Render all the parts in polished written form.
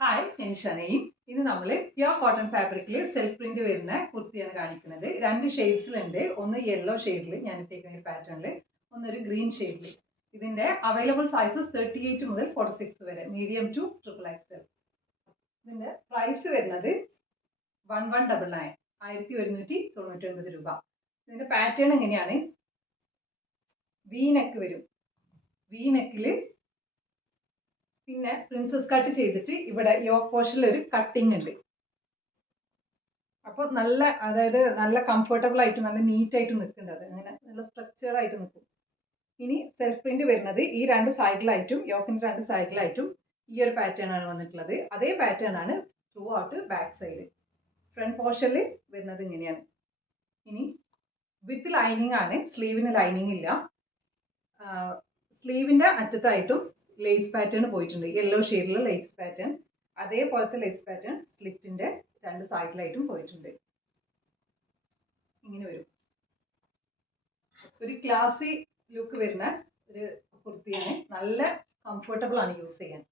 Hi, ഞാൻ ഷനയും. ഇന്ന് നമ്മൾ പ്യോർ കോട്ടൺ ഫാബ്രിക്കിൽ സെൽഫ് പ്രിന്റ് വരുന്ന കുർത്തിയാണ് കാണിക്കുന്നത്. രണ്ട് ഷെയ്ഡ്സിലുണ്ട്. ഒന്ന് യെല്ലോ ഷെയ്ഡിൽ ഞാൻ ഇട്ടേക്കുന്ന പാറ്റേണിൽ, ഒന്നൊരു ഗ്രീൻ ഷെയ്ഡിൽ. ഇതിന്റെ അവൈലബിൾ സൈസസ് 38 മുതൽ 46 വരെ, മീഡിയം ടു ട്രിപ്പിൾ എക്സൽ. ഇതിന്റെ പ്രൈസ് വരുന്നത് 1199, 1199 രൂപ. ഇതിന്റെ പാറ്റേൺ എങ്ങനെയാണ്? വി നെക്ക് വരും. വി നെക്കിൽ പിന്നെ പ്രിൻസസ് കട്ട് ചെയ്തിട്ട് ഇവിടെ യോക്ക് പോർഷനിൽ ഒരു കട്ടിങ് ഉണ്ട്. അപ്പോൾ നല്ല കംഫർട്ടബിൾ ആയിട്ട് നല്ല നീറ്റ് ആയിട്ട് നിൽക്കുന്നത്, അങ്ങനെ നല്ല സ്ട്രക്ചേർഡ് ആയിട്ട് നിൽക്കും. ഇനി സെൽഫ് പ്രിന്റ് വരുന്നത് ഈ രണ്ട് സൈഡിലായിട്ടും, യോക്കിന്റെ രണ്ട് സൈഡിലായിട്ടും ഈ ഒരു പാറ്റേൺ ആണ് വന്നിട്ടുള്ളത്. അതേ പാറ്റേൺ ആണ് throughout back side. Front പോർഷനിൽ വരുന്നത് ഇങ്ങനെയാണ്. ഇനി വിത്ത് ലൈനിങ് ആണ്, സ്ലീവിന് ലൈനിങ് ഇല്ല. സ്ലീവിന്റെ അറ്റത്തായിട്ടും ലേസ് പാറ്റേൺ പോയിട്ടുണ്ട്, യെല്ലോ ഷെയ്ഡിലുള്ള ലേസ് പാറ്റേൺ. അതേപോലത്തെ ലേസ് പാറ്റേൺ സ്ലിറ്റിന്റെ രണ്ട് സൈഡിലായിട്ടും പോയിട്ടുണ്ട്. ഇങ്ങനെ വരും. ഒരു ക്ലാസി ലുക്ക് വരുന്ന ഒരു കുർത്തിയാണ്. നല്ല കംഫർട്ടബിൾ ആണ് യൂസ് ചെയ്യാൻ.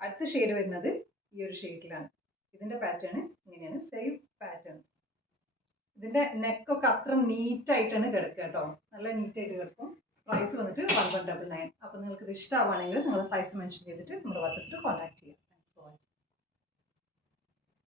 അടുത്ത ഷെയ്ഡ് വരുന്നത് ഈ ഒരു ഷെയ്ഡിലാണ്. ഇതിന്റെ പാറ്റേൺ ഇങ്ങനെയാണ്, സെയിം പാറ്റേൺസ്. ഇതിന്റെ നെക്കൊക്കെ അത്ര നീറ്റായിട്ടാണ് കിടക്കുക കേട്ടോ, നല്ല നീറ്റായിട്ട് കിടക്കും. പ്രൈസ് വന്നിട്ട് 1199. അപ്പോൾ നിങ്ങൾക്ക് ഇത് ഇഷ്ടമാവുകയാണെങ്കിൽ നിങ്ങൾ സൈസ് മെൻഷൻ ചെയ്തിട്ട് നമ്മുടെ വാട്സപ്പിൽ കോൺടാക്ട് ചെയ്യാം.